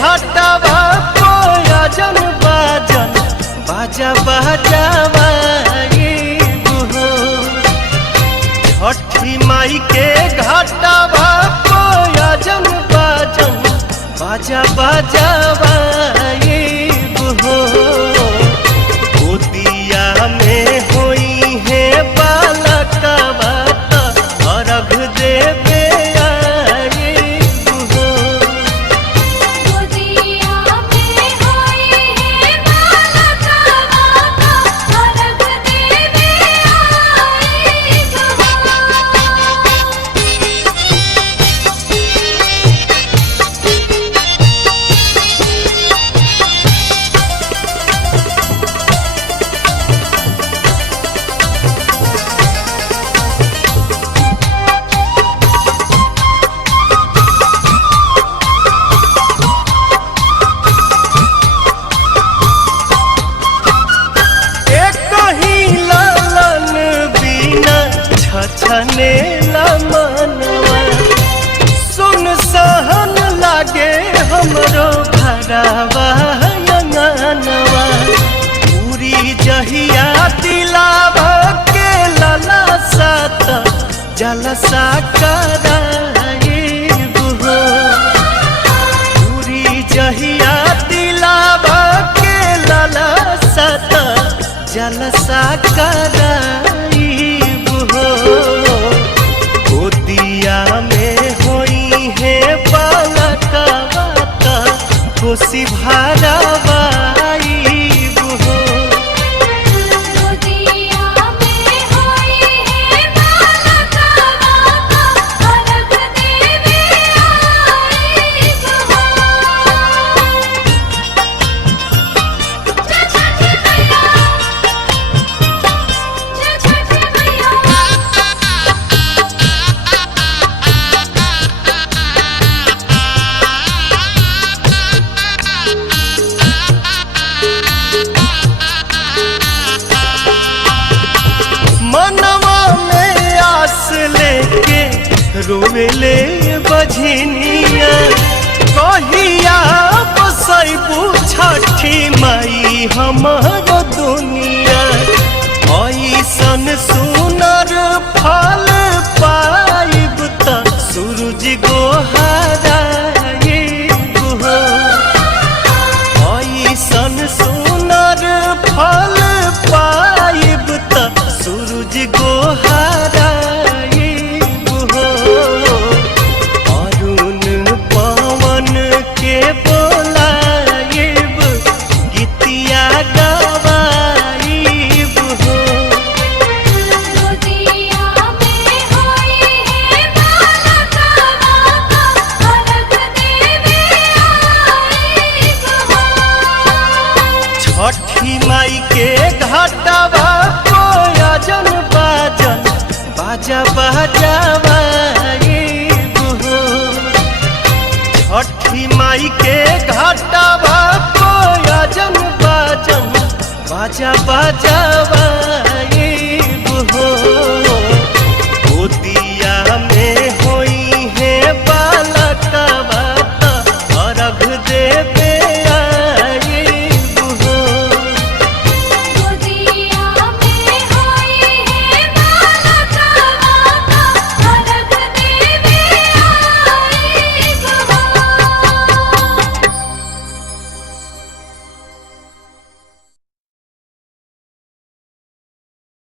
घाटवा कोयजन बाजन बाजा बजावाइब हो। छठी माई के घाटवा कोयजन बाजन बाजा बजावाइब हो। गोदिया में होई है बालकवा अर्घ देवे आइब हो। गोदिया में होई है बालकवा अर्घ देवे आइब हो। छने मनवा सुन सहन लागे हमरो घरवा अंगनवा। पूरी जहिया दिलावा के लला सात जलसा कराइब हो। पूरी जहिया दिलावा के लला सात जलसा कराइब हो। गोदिया में होई है बालकवा खुशी भरावाइब हो। गोदिया में होई है बालकवा अर्घ देवे आइब हो। जय छठी मैया, जय छठी मैया। मनवा में आस लेके रोवेले बझनिया। कहिया बसैबू छठी माई हमर दुनिया। ऐसन सुनर फल पाइब त सूरज गोहराइब हो। ऐसन सुनर फल पाइब त सूरज गोहराइब हो। अरुण पवन के बोलाइब गीतिया गवाइब हो। गोदिया में होई है बालकवा अर्घ देवे आइब हो। छठी माई के घाटवा कोयजन बाजन बाजा बजावाइब हो। छठी माई के घाटवा कोयजन बाजन बाजा बजा